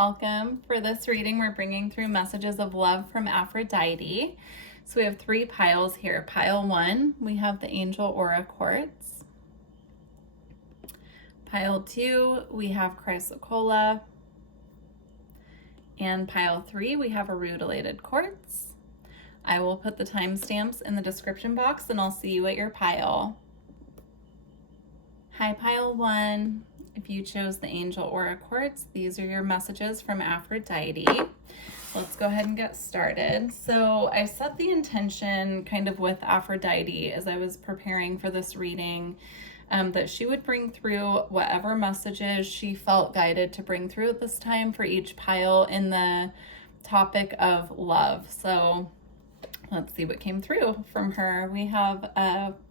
welcome. For this reading, we're bringing through messages of love from Aphrodite. So we have 3 piles here. Pile 1, we have the Angel Aura Quartz. Pile 2, we have Chrysocolla. And pile 3, we have a rutilated quartz. I will put the timestamps in the description box and I'll see you at your pile. Hi, pile 1. If you chose the Angel Aura Quartz, these are your messages from Aphrodite. Let's go ahead and get started. So I set the intention kind of with Aphrodite as I was preparing for this reading, that she would bring through whatever messages she felt guided to bring through at this time for each pile in the topic of love. So let's see what came through from her. We have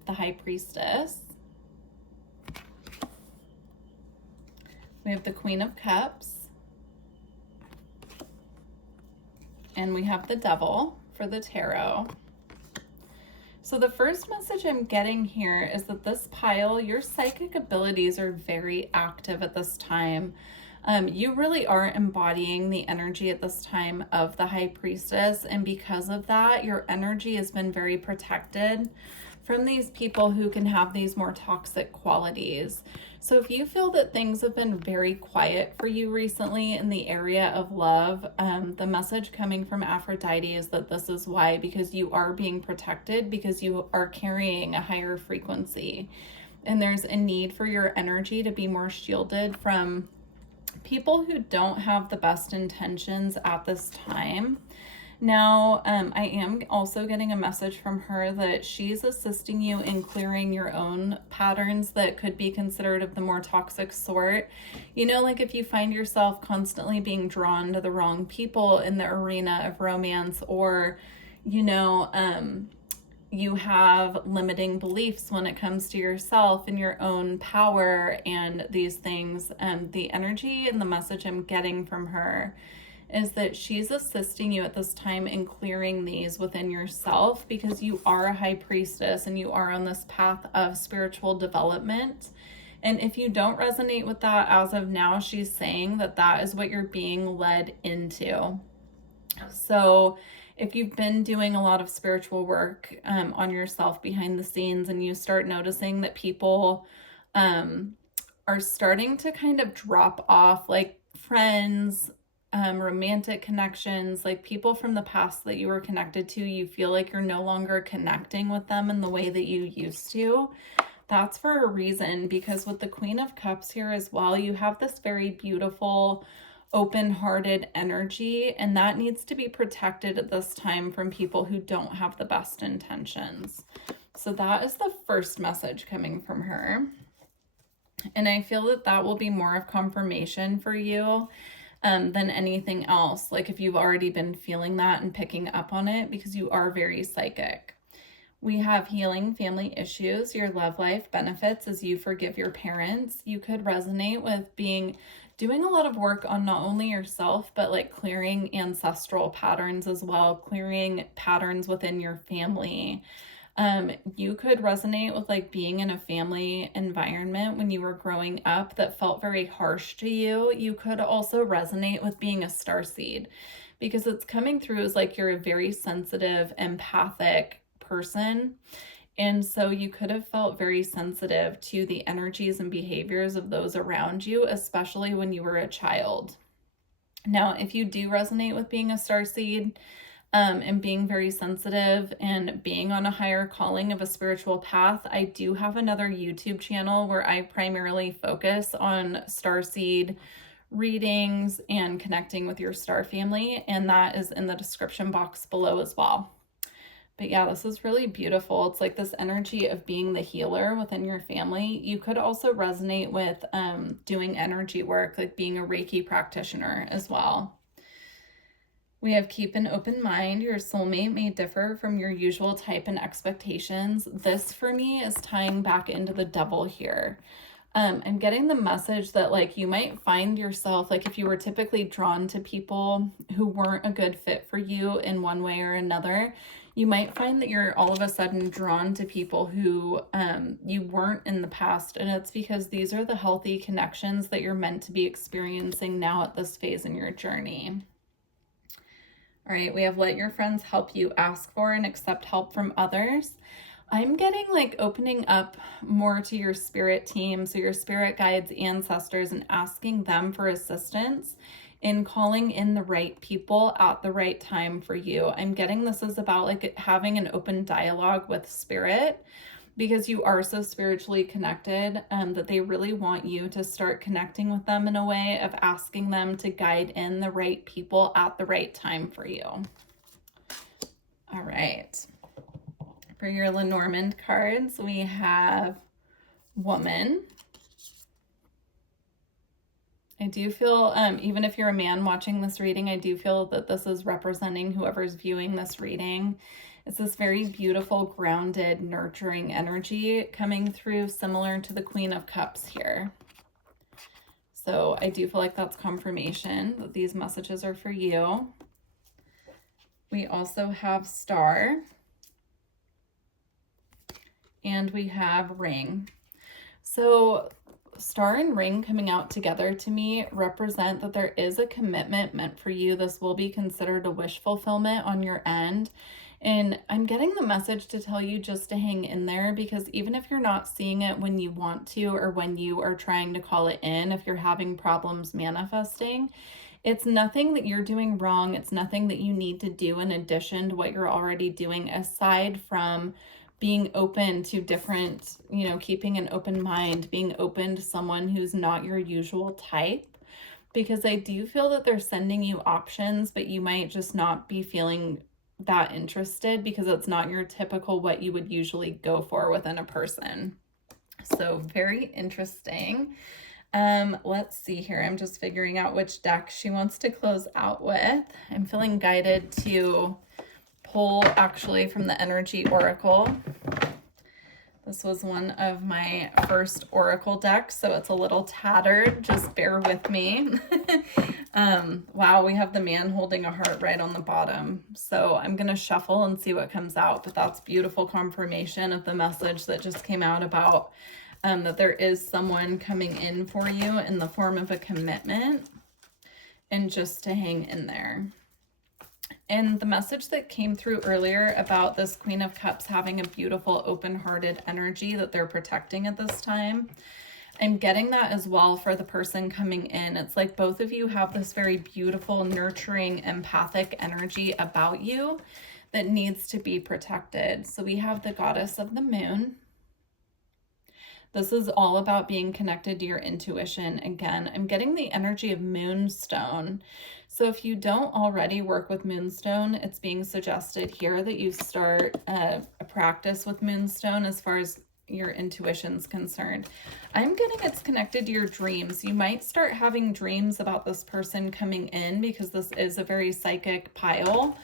the High Priestess. We have the Queen of Cups. And we have the Devil for the Tarot. So the first message I'm getting here is that this pile, your psychic abilities are very active at this time. You really are embodying the energy at this time of the High Priestess, and because of that, your energy has been very protected from these people who can have these more toxic qualities. So if you feel that things have been very quiet for you recently in the area of love, the message coming from Aphrodite is that this is why, because you are being protected, because you are carrying a higher frequency. And there's a need for your energy to be more shielded from people who don't have the best intentions at this time. Now, I am also getting a message from her that she's assisting you in clearing your own patterns that could be considered of the more toxic sort. You know, like if you find yourself constantly being drawn to the wrong people in the arena of romance, or, you know, you have limiting beliefs when it comes to yourself and your own power and these things, the energy and the message I'm getting from her is that she's assisting you at this time in clearing these within yourself, because you are a High Priestess and you are on this path of spiritual development. And if you don't resonate with that as of now, she's saying that that is what you're being led into. So if you've been doing a lot of spiritual work on yourself behind the scenes, and you start noticing that people are starting to kind of drop off, like friends, romantic connections, like people from the past that you were connected to, you feel like you're no longer connecting with them in the way that you used to. That's for a reason, because with the Queen of Cups here as well, you have this very beautiful, open-hearted energy, and that needs to be protected at this time from people who don't have the best intentions. So that is the first message coming from her. And I feel that that will be more of confirmation for you than anything else, like if you've already been feeling that and picking up on it, because you are very psychic. We have healing family issues, your love life benefits as you forgive your parents. You could resonate with doing a lot of work on not only yourself, but like clearing ancestral patterns as well, clearing patterns within your family. You could resonate with like being in a family environment when you were growing up that felt very harsh to you. You could also resonate with being a starseed, because it's coming through as like you're a very sensitive, empathic person. And so you could have felt very sensitive to the energies and behaviors of those around you, especially when you were a child. Now, if you do resonate with being a starseed, and being very sensitive and being on a higher calling of a spiritual path, I do have another YouTube channel where I primarily focus on starseed readings and connecting with your star family, and that is in the description box below as well. But yeah, this is really beautiful. It's like this energy of being the healer within your family. You could also resonate with doing energy work, like being a Reiki practitioner as well. We have keep an open mind. Your soulmate may differ from your usual type and expectations. This for me is tying back into the Devil here. I'm getting the message that like you might find yourself, like if you were typically drawn to people who weren't a good fit for you in one way or another, You might find that you're all of a sudden drawn to people who you weren't in the past, and it's because these are the healthy connections that you're meant to be experiencing now at this phase in your journey. All right, we have let your friends help you, ask for and accept help from others. I'm getting like opening up more to your spirit team, so your spirit guides, ancestors, and asking them for assistance in calling in the right people at the right time for you. I'm getting this is about like having an open dialogue with spirit, because you are so spiritually connected that they really want you to start connecting with them in a way of asking them to guide in the right people at the right time for you. All right. For your Lenormand cards, we have Woman. I do feel, even if you're a man watching this reading, I do feel that this is representing whoever's viewing this reading. It's this very beautiful, grounded, nurturing energy coming through, similar to the Queen of Cups here. So I do feel like that's confirmation that these messages are for you. We also have Star. And we have Ring. So Star and Ring coming out together to me represent that there is a commitment meant for you. This will be considered a wish fulfillment on your end. And I'm getting the message to tell you just to hang in there, because even if you're not seeing it when you want to, or when you are trying to call it in, if you're having problems manifesting, it's nothing that you're doing wrong. It's nothing that you need to do in addition to what you're already doing, aside from being open to different, keeping an open mind, being open to someone who's not your usual type. Because I do feel that they're sending you options, but you might just not be feeling that interested because it's not your typical what you would usually go for within a person. So very interesting. Let's see here. I'm just figuring out which deck she wants to close out with. I'm feeling guided to pull actually from the Energy Oracle. This was one of my first Oracle decks, so it's a little tattered. Just bear with me. Wow, we have the Man holding a heart right on the bottom. So I'm going to shuffle and see what comes out, but that's beautiful confirmation of the message that just came out about that there is someone coming in for you in the form of a commitment, and just to hang in there. And the message that came through earlier about this Queen of Cups having a beautiful, open-hearted energy that they're protecting at this time, I'm getting that as well for the person coming in. It's like both of you have this very beautiful, nurturing, empathic energy about you that needs to be protected. So we have the Goddess of the Moon. This is all about being connected to your intuition. Again, I'm getting the energy of Moonstone. So if you don't already work with Moonstone, it's being suggested here that you start a practice with Moonstone as far as your intuition's concerned. I'm getting it's connected to your dreams. You might start having dreams about this person coming in, because this is a very psychic pile.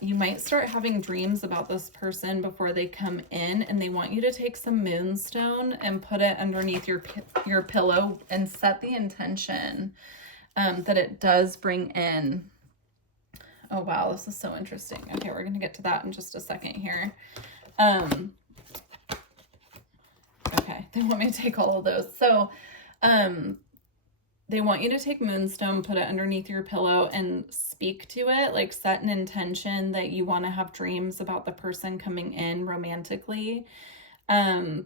You might start having dreams about this person before they come in, and they want you to take some Moonstone and put it underneath your pillow and set the intention that it does bring in. Oh, wow, this is so interesting. Okay, we're going to get to that in just a second here. Okay, they want me to take all of those. So they want you to take Moonstone, put it underneath your pillow, and speak to it, like set an intention that you want to have dreams about the person coming in romantically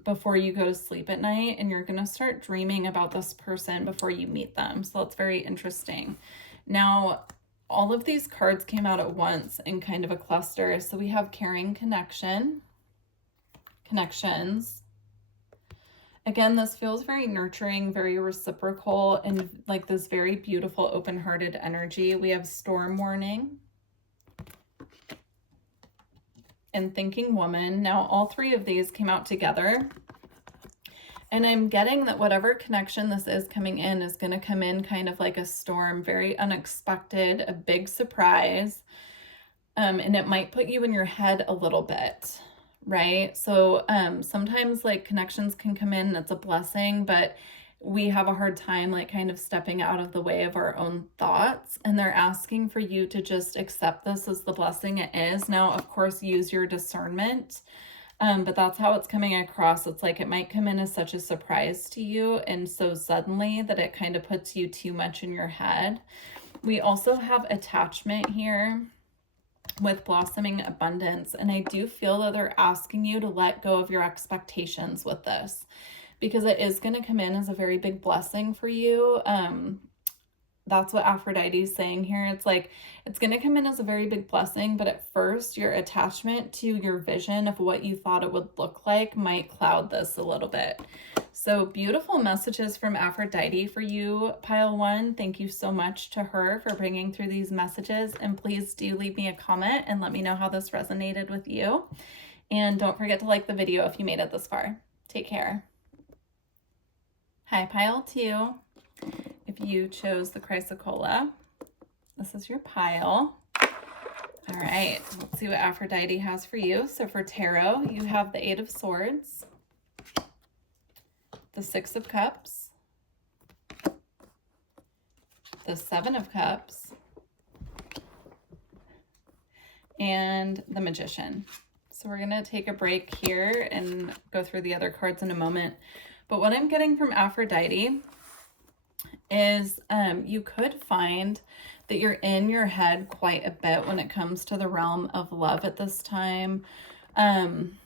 before you go to sleep at night. And you're going to start dreaming about this person before you meet them. So that's very interesting. Now, all of these cards came out at once in kind of a cluster. So we have Caring Connection, Connections. Again, this feels very nurturing, very reciprocal, and like this very beautiful, open-hearted energy. We have Storm Warning and Thinking Woman. Now, all three of these came out together. And I'm getting that whatever connection this is coming in is going to come in kind of like a storm, very unexpected, a big surprise. And it might put you in your head a little bit. Right? So sometimes like connections can come in and it's a blessing, but we have a hard time like kind of stepping out of the way of our own thoughts, and they're asking for you to just accept this as the blessing it is. Now, of course, use your discernment, but that's how it's coming across. It's like it might come in as such a surprise to you and so suddenly that it kind of puts you too much in your head. We also have attachment here with blossoming abundance, and I do feel that they're asking you to let go of your expectations with this, because it is going to come in as a very big blessing for you. That's what Aphrodite is saying here. It's like, it's going to come in as a very big blessing, but at first your attachment to your vision of what you thought it would look like might cloud this a little bit. So beautiful messages from Aphrodite for you, pile one. Thank you so much to her for bringing through these messages. And please do leave me a comment and let me know how this resonated with you. And don't forget to like the video if you made it this far. Take care. Hi, pile two. If you chose the chrysocolla, this is your pile. All right, let's see what Aphrodite has for you. So for tarot, you have the 8 of Swords, the 6 of Cups, the 7 of Cups, and the Magician. So we're going to take a break here and go through the other cards in a moment. But what I'm getting from Aphrodite is you could find that you're in your head quite a bit when it comes to the realm of love at this time. I'm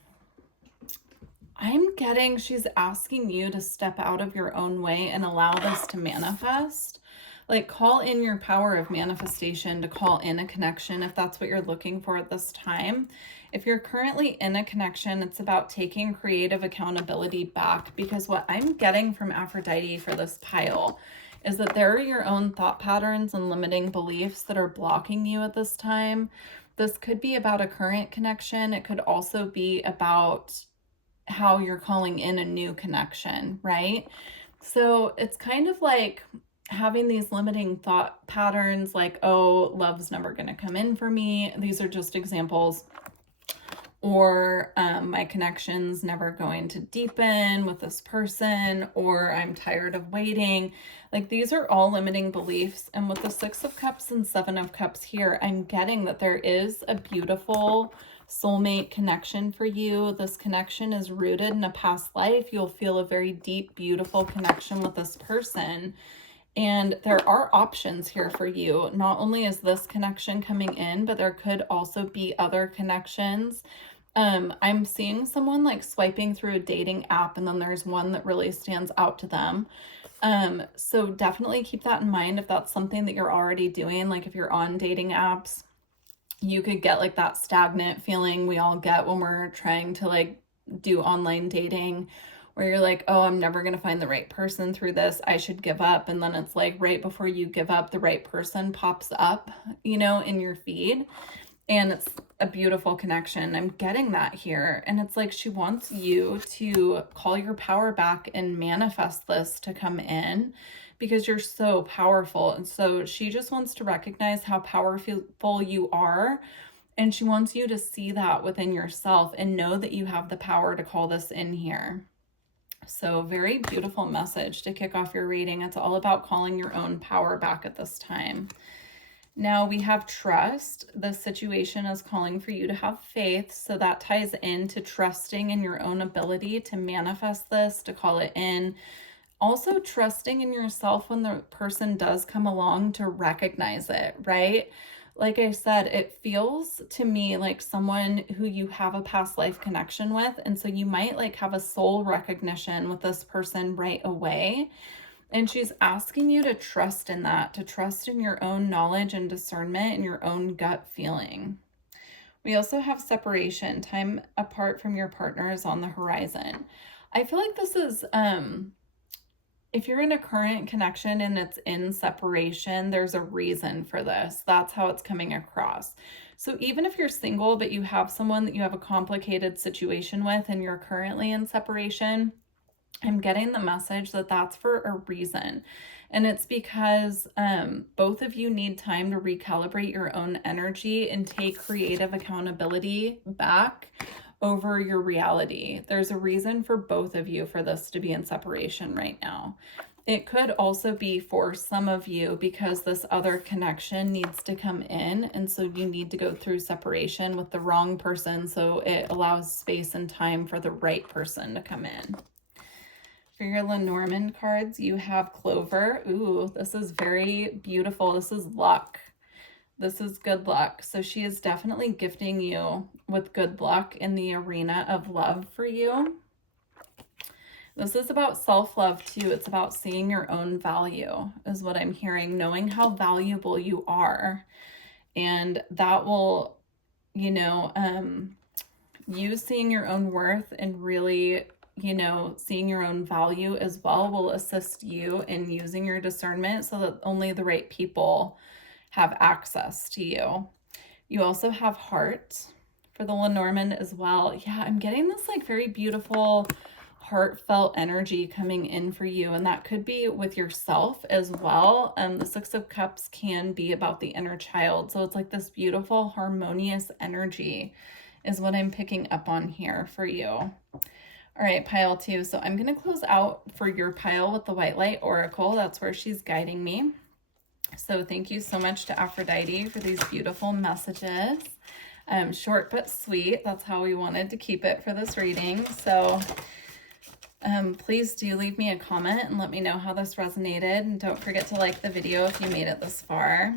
getting she's asking you to step out of your own way and allow this to manifest. Like, call in your power of manifestation to call in a connection if that's what you're looking for at this time. If you're currently in a connection, it's about taking creative accountability back, because what I'm getting from Aphrodite for this pile is that there are your own thought patterns and limiting beliefs that are blocking you at this time. This could be about a current connection. It could also be about how you're calling in a new connection, right? So it's kind of like having these limiting thought patterns like, oh, love's never going to come in for me. These are just examples. Or my connection's never going to deepen with this person, or I'm tired of waiting. Like, these are all limiting beliefs. And with the 6 of Cups and 7 of Cups here, I'm getting that there is a beautiful soulmate connection for you. This connection is rooted in a past life. You'll feel a very deep, beautiful connection with this person. And there are options here for you. Not only is this connection coming in, but there could also be other connections. I'm seeing someone like swiping through a dating app, and then there's one that really stands out to them. So definitely keep that in mind if that's something that you're already doing. Like, if you're on dating apps, you could get like that stagnant feeling we all get when we're trying to like do online dating, where you're like, oh, I'm never going to find the right person through this. I should give up. And then it's like right before you give up, the right person pops up, you know, in your feed. And it's a beautiful connection. I'm getting that here. And it's like she wants you to call your power back and manifest this to come in, because you're so powerful. And so she just wants to recognize how powerful you are. And she wants you to see that within yourself and know that you have the power to call this in here. So very beautiful message to kick off your reading. It's all about calling your own power back at this time. Now we have trust. The situation is calling for you to have faith. So that ties into trusting in your own ability to manifest this, to call it in. Also trusting in yourself when the person does come along to recognize it, right? Like I said, it feels to me like someone who you have a past life connection with. And so you might like have a soul recognition with this person right away. And she's asking you to trust in that, to trust in your own knowledge and discernment and your own gut feeling. We also have separation. Time apart from your partner is on the horizon. I feel like this is, if you're in a current connection and it's in separation, there's a reason for this. That's how it's coming across. So even if you're single, but you have someone that you have a complicated situation with and you're currently in separation, I'm getting the message that that's for a reason. And it's because both of you need time to recalibrate your own energy and take creative accountability back over your reality. There's a reason for both of you for this to be in separation right now. It could also be for some of you because this other connection needs to come in, and so you need to go through separation with the wrong person so it allows space and time for the right person to come in. For your Lenormand cards, you have Clover. Ooh, this is very beautiful. This is luck. This is good luck. So she is definitely gifting you with good luck in the arena of love for you. This is about self-love too. It's about seeing your own value is what I'm hearing, knowing how valuable you are. And that will, you know, you seeing your own worth and really, you know, seeing your own value as well will assist you in using your discernment so that only the right people have access to you. You also have Heart for the Lenormand as well. Yeah, I'm getting this like very beautiful heartfelt energy coming in for you, and that could be with yourself as well. The Six of Cups can be about the inner child, so it's like this beautiful harmonious energy is what I'm picking up on here for you. All right, pile 2. So I'm going to close out for your pile with the White Light Oracle. That's where she's guiding me. So thank you so much to Aphrodite for these beautiful messages. Short but sweet. That's how we wanted to keep it for this reading. So please do leave me a comment and let me know how this resonated. And don't forget to like the video if you made it this far.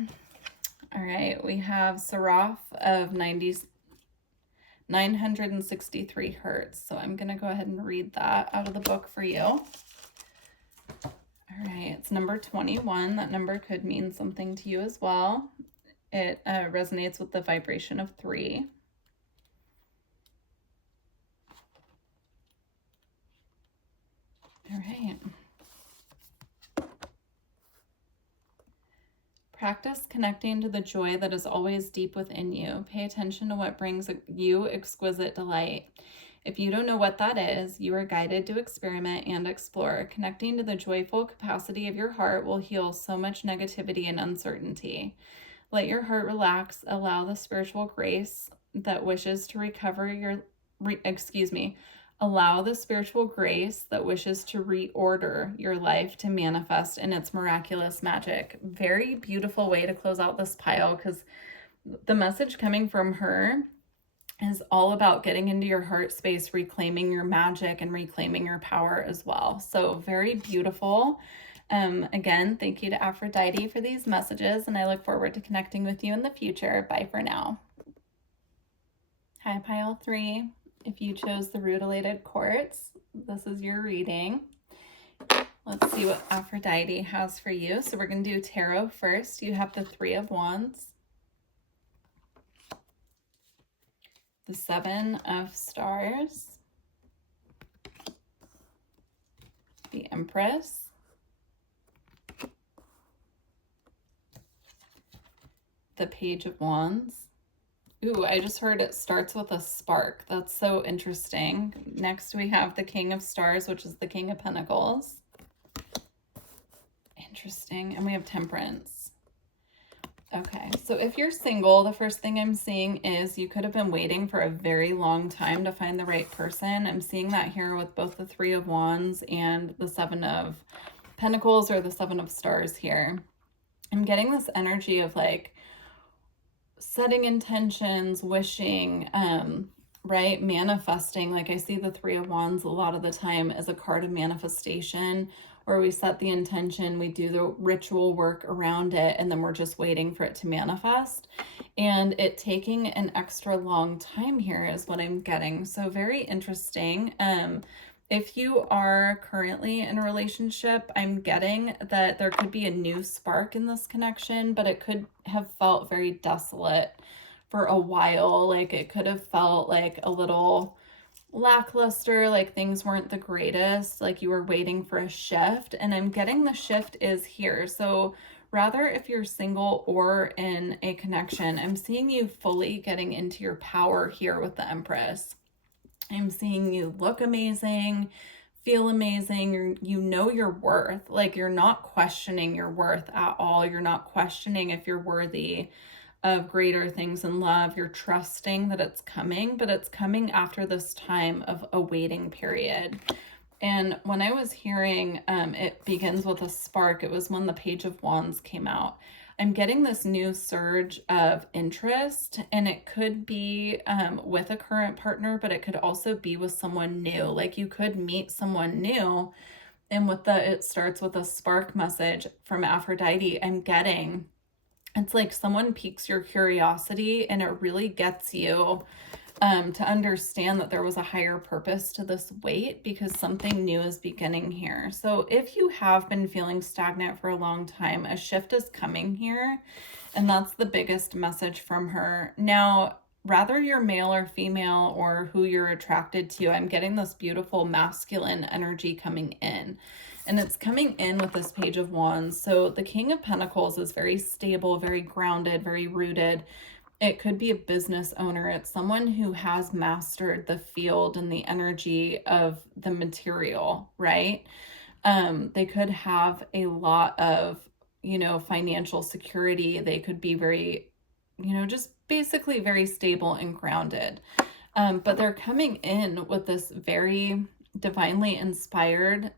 All right, we have Seraph of 963 hertz. So I'm going to go ahead and read that out of the book for you. All right, it's number 21. That number could mean something to you as well. It resonates with the vibration of 3. All right. Practice connecting to the joy that is always deep within you. Pay attention to what brings you exquisite delight. If you don't know what that is, you are guided to experiment and explore. Connecting to the joyful capacity of your heart will heal so much negativity and uncertainty. Let your heart relax. Allow the spiritual grace that wishes to Allow the spiritual grace that wishes to reorder your life to manifest in its miraculous magic. Very beautiful way to close out this pile, because the message coming from her is all about getting into your heart space, reclaiming your magic and reclaiming your power as well. So very beautiful. Again, thank you to Aphrodite for these messages, and I look forward to connecting with you in the future. Bye for now. Hi, pile 3. If you chose the rutilated quartz, this is your reading. Let's see what Aphrodite has for you. So we're going to do tarot first. You have the 3 of Wands, the 7 of Stars, the Empress, the Page of Wands. Ooh, I just heard it starts with a spark. That's so interesting. Next we have the King of Stars, which is the King of Pentacles. Interesting. And we have Temperance. Okay, so if you're single, the first thing I'm seeing is you could have been waiting for a very long time to find the right person. I'm seeing that here with both the 3 of Wands and the 7 of Pentacles, or the 7 of Stars here. I'm getting this energy of like setting intentions, wishing, right? Manifesting. Like I see the 3 of Wands a lot of the time as a card of manifestation, where we set the intention, we do the ritual work around it, and then we're just waiting for it to manifest. And it taking an extra long time here is what I'm getting. So very interesting. If you are currently in a relationship, I'm getting that there could be a new spark in this connection, but it could have felt very desolate for a while. Like it could have felt like a little lackluster, like things weren't the greatest, like you were waiting for a shift. And I'm getting the shift is here. So rather, if you're single or in a connection, I'm seeing you fully getting into your power here with the Empress. I'm seeing you look amazing, feel amazing. You know your worth. Like you're not questioning your worth at all. You're not questioning if you're worthy of greater things in love. You're trusting that it's coming, but it's coming after this time of a waiting period. And when I was hearing it begins with a spark, it was when the Page of Wands came out. I'm getting this new surge of interest, and it could be with a current partner, but it could also be with someone new. Like you could meet someone new, and with it starts with a spark message from Aphrodite. I'm getting, it's like someone piques your curiosity, and it really gets you to understand that there was a higher purpose to this wait, because something new is beginning here. So if you have been feeling stagnant for a long time, a shift is coming here, and that's the biggest message from her. Now, rather you're male or female or who you're attracted to, I'm getting this beautiful masculine energy coming in. And it's coming in with this Page of Wands. So the King of Pentacles is very stable, very grounded, very rooted. It could be a business owner. It's someone who has mastered the field and the energy of the material, right? They could have a lot of, financial security. They could be very, just basically very stable and grounded. But they're coming in with this very divinely inspired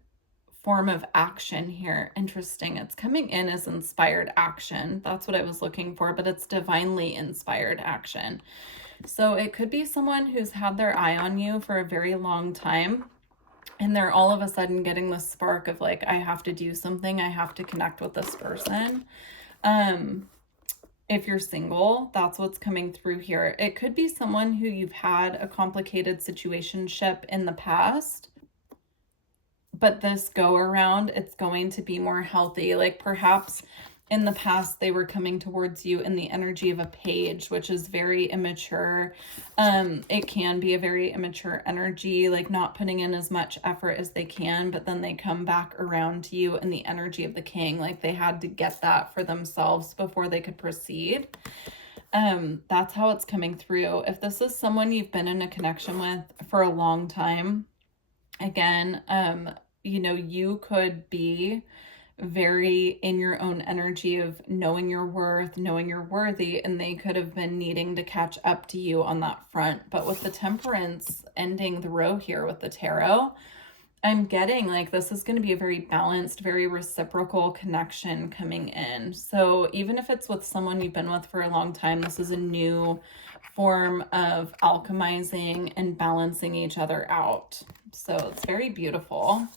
form of action here. Interesting. It's coming in as inspired action. That's what I was looking for, but it's divinely inspired action. So it could be someone who's had their eye on you for a very long time, and they're all of a sudden getting the spark of like, I have to do something. I have to connect with this person. If you're single, that's what's coming through here. It could be someone who you've had a complicated situationship in the past, but this go around, it's going to be more healthy. Like perhaps in the past, they were coming towards you in the energy of a page, which is very immature. It can be a very immature energy, like not putting in as much effort as they can, but then they come back around to you in the energy of the king. Like they had to get that for themselves before they could proceed. That's how it's coming through. If this is someone you've been in a connection with for a long time, again, you could be very in your own energy of knowing your worth, knowing you're worthy, and they could have been needing to catch up to you on that front. But with the Temperance ending the row here with the tarot, I'm getting like this is going to be a very balanced, very reciprocal connection coming in. So even if it's with someone you've been with for a long time, this is a new form of alchemizing and balancing each other out. So it's very beautiful.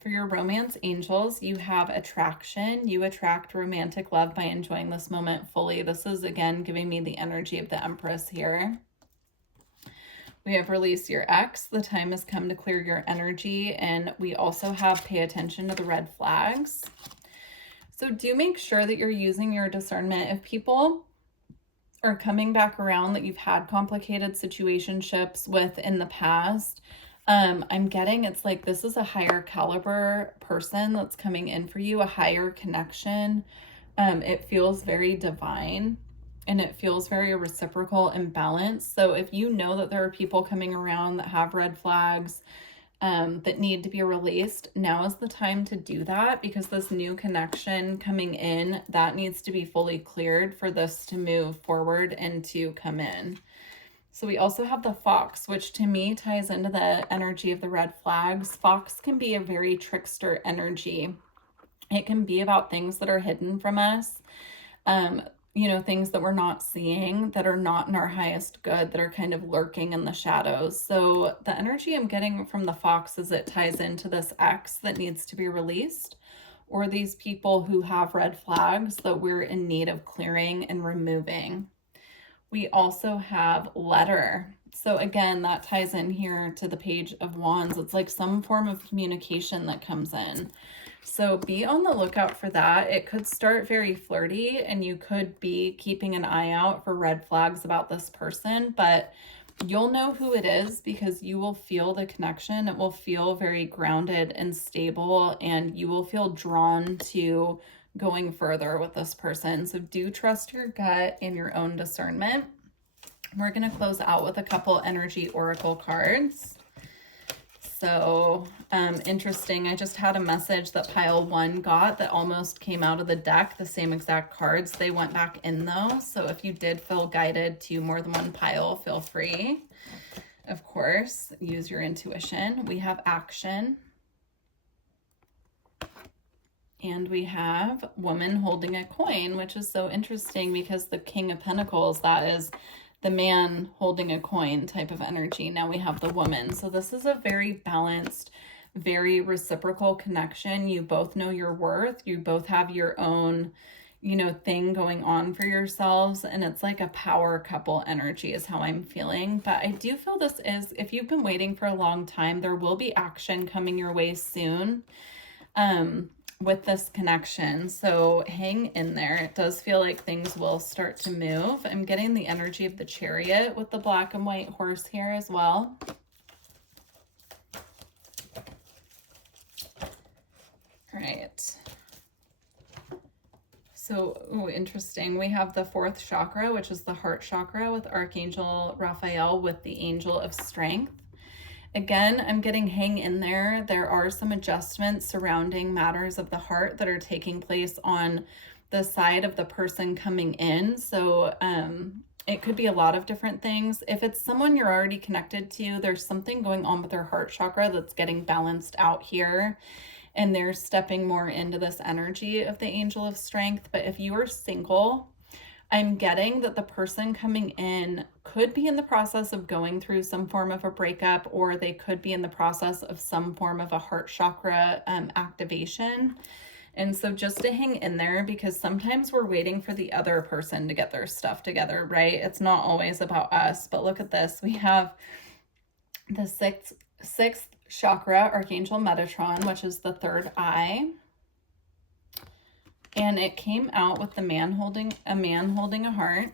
For your romance angels, you have attraction. You attract romantic love by enjoying this moment fully. This is, again, giving me the energy of the Empress here. We have release your ex. The time has come to clear your energy. And we also have pay attention to the red flags. So do make sure that you're using your discernment. If people are coming back around that you've had complicated situationships with in the past, I'm getting it's like this is a higher caliber person that's coming in for you, a higher connection. It feels very divine, and it feels very reciprocal and balanced. So if you know that there are people coming around that have red flags that need to be released, now is the time to do that, because this new connection coming in, that needs to be fully cleared for this to move forward and to come in. So we also have the Fox, which to me ties into the energy of the red flags. Fox can be a very trickster energy. It can be about things that are hidden from us, things that we're not seeing, that are not in our highest good, that are kind of lurking in the shadows. So the energy I'm getting from the Fox is it ties into this ex that needs to be released, or these people who have red flags that we're in need of clearing and removing. We also have letter. So again, that ties in here to the Page of Wands. It's like some form of communication that comes in. So be on the lookout for that. It could start very flirty, and you could be keeping an eye out for red flags about this person, but you'll know who it is because you will feel the connection. It will feel very grounded and stable, and you will feel drawn to going further with this person. So do trust your gut and your own discernment. We're going to close out with a couple energy oracle cards. So interesting. I just had a message that pile 1 got that almost came out of the deck, the same exact cards. They went back in though. So if you did feel guided to more than one pile, feel free. Of course, use your intuition. We have action. And we have woman holding a coin, which is so interesting because the King of Pentacles, that is the man holding a coin type of energy. Now we have the woman. So this is a very balanced, very reciprocal connection. You both know your worth. You both have your own, you know, thing going on for yourselves. And it's like a power couple energy is how I'm feeling. But I do feel this is, if you've been waiting for a long time, there will be action coming your way soon. With this connection. So hang in there. It does feel like things will start to move. I'm getting the energy of the Chariot with the black and white horse here as well. All right. So, interesting. We have the 4th chakra, which is the heart chakra with Archangel Raphael with the Angel of Strength. Again, I'm getting hang in there. There are some adjustments surrounding matters of the heart that are taking place on the side of the person coming in. So it could be a lot of different things. If it's someone you're already connected to, there's something going on with their heart chakra that's getting balanced out here. And they're stepping more into this energy of the Angel of Strength. But if you are single, I'm getting that the person coming in could be in the process of going through some form of a breakup, or they could be in the process of some form of a heart chakra activation. And so just to hang in there, because sometimes we're waiting for the other person to get their stuff together, right? It's not always about us. But look at this. We have the sixth chakra, Archangel Metatron, which is the 3rd eye. And it came out with the man holding a heart.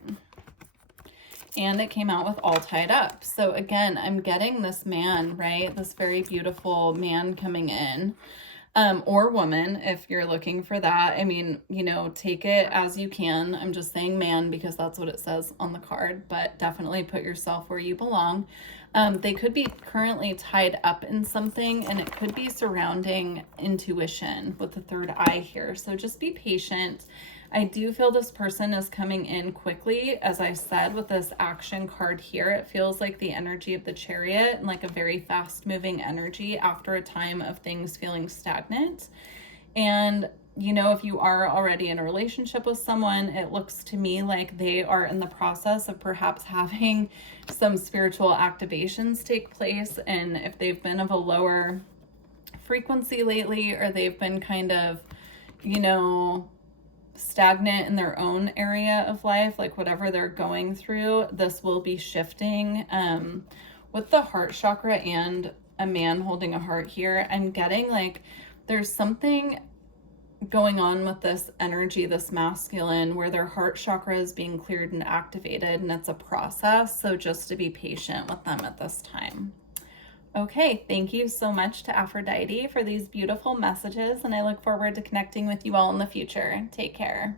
And it came out with all tied up. So again, I'm getting this man, right? This very beautiful man coming in. Or woman, if you're looking for that. I mean, you know, take it as you can. I'm just saying man because that's what it says on the card. But definitely put yourself where you belong. They could be currently tied up in something, and it could be surrounding intuition with the 3rd eye here. So just be patient. I do feel this person is coming in quickly. As I said, with this action card here, it feels like the energy of the Chariot and like a very fast moving energy after a time of things feeling stagnant. And you know, if you are already in a relationship with someone, it looks to me like they are in the process of perhaps having some spiritual activations take place. And if they've been of a lower frequency lately, or they've been kind of, you know, stagnant in their own area of life, like whatever they're going through, this will be shifting. With the heart chakra and a man holding a heart here, I'm getting like there's something going on with this energy, this masculine, where their heart chakra is being cleared and activated, and it's a process. So just to be patient with them at this time. Okay, thank you so much to Aphrodite for these beautiful messages, and I look forward to connecting with you all in the future. Take care.